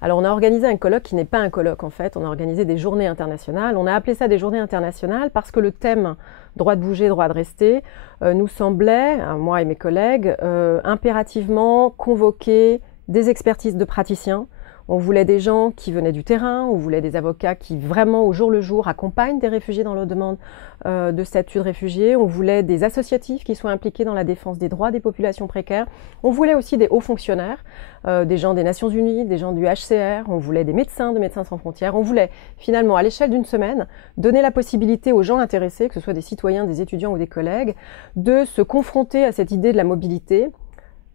Alors on a organisé un colloque qui n'est pas un colloque en fait, on a organisé des journées internationales. On a appelé ça des journées internationales parce que le thème droit de bouger, droit de rester nous semblait, moi et mes collègues, impérativement convoquer des expertises de praticiens. On voulait des gens qui venaient du terrain, on voulait des avocats qui vraiment au jour le jour accompagnent des réfugiés dans leur demande de statut de réfugié. On voulait des associatifs qui soient impliqués dans la défense des droits des populations précaires. On voulait aussi des hauts fonctionnaires, des gens des Nations Unies, des gens du HCR. On voulait des médecins de Médecins sans frontières. On voulait finalement, à l'échelle d'une semaine, donner la possibilité aux gens intéressés, que ce soit des citoyens, des étudiants ou des collègues, de se confronter à cette idée de la mobilité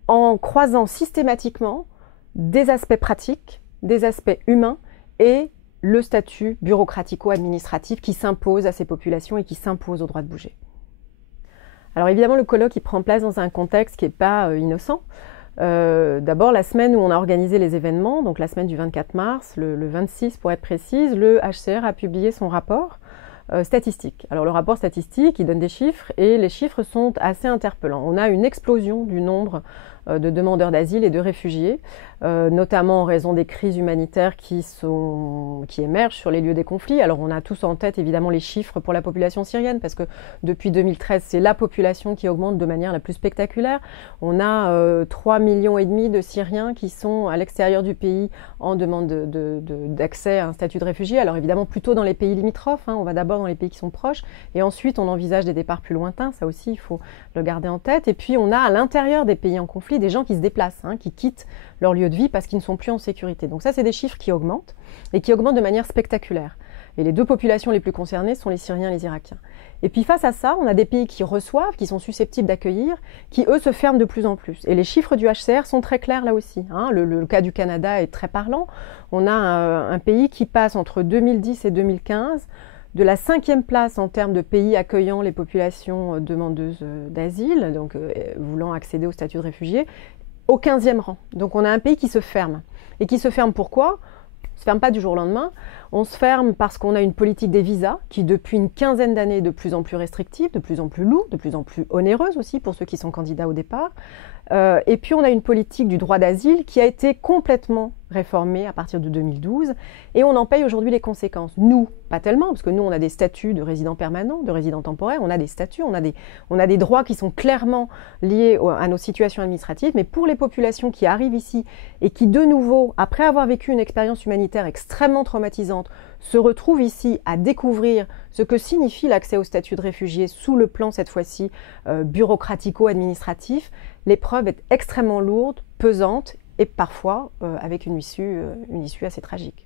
en croisant systématiquement des aspects pratiques, des aspects humains et le statut bureaucratico-administratif qui s'impose à ces populations et qui s'impose au droit de bouger. Alors évidemment, le colloque il prend place dans un contexte qui n'est pas innocent. D'abord, la semaine où on a organisé les événements, donc la semaine du 24 mars, le 26 pour être précise, le HCR a publié son rapport statistique. Alors le rapport statistique, il donne des chiffres et les chiffres sont assez interpellants. On a une explosion du nombre de demandeurs d'asile et de réfugiés, notamment en raison des crises humanitaires qui émergent sur les lieux des conflits. Alors on a tous en tête évidemment les chiffres pour la population syrienne, parce que depuis 2013, c'est la population qui augmente de manière la plus spectaculaire. On a 3,5 millions de Syriens qui sont à l'extérieur du pays en demande d'accès à un statut de réfugié. Alors évidemment plutôt dans les pays limitrophes, on va d'abord dans les pays qui sont proches, et ensuite on envisage des départs plus lointains, ça aussi il faut le garder en tête. Et puis on a à l'intérieur des pays en conflit des gens qui se déplacent, qui quittent leur lieu de vie parce qu'ils ne sont plus en sécurité. Donc ça, c'est des chiffres qui augmentent et qui augmentent de manière spectaculaire. Et les deux populations les plus concernées sont les Syriens et les Irakiens. Et puis face à ça, on a des pays qui reçoivent, qui sont susceptibles d'accueillir, qui eux se ferment de plus en plus. Et les chiffres du HCR sont très clairs là aussi. Le cas du Canada est très parlant. On a un pays qui passe entre 2010 et 2015 de la 5e place en termes de pays accueillant les populations demandeuses d'asile, donc voulant accéder au statut de réfugié, au 15e rang. Donc on a un pays qui se ferme. Et qui se ferme pourquoi ? On ne se ferme pas du jour au lendemain. On se ferme parce qu'on a une politique des visas qui, depuis une quinzaine d'années, est de plus en plus restrictive, de plus en plus lourde, de plus en plus onéreuse aussi pour ceux qui sont candidats au départ. Et puis on a une politique du droit d'asile qui a été complètement réformée à partir de 2012 et on en paye aujourd'hui les conséquences. Nous, pas tellement, parce que nous on a des statuts de résidents permanents, de résidents temporaires, on a des statuts, on a des droits qui sont clairement liés à nos situations administratives, mais pour les populations qui arrivent ici et qui de nouveau, après avoir vécu une expérience humanitaire extrêmement traumatisante, se retrouvent ici à découvrir ce que signifie l'accès au statut de réfugié sous le plan, cette fois-ci, bureaucratico-administratif, l'épreuve est extrêmement lourde, pesante et parfois avec une issue assez tragique.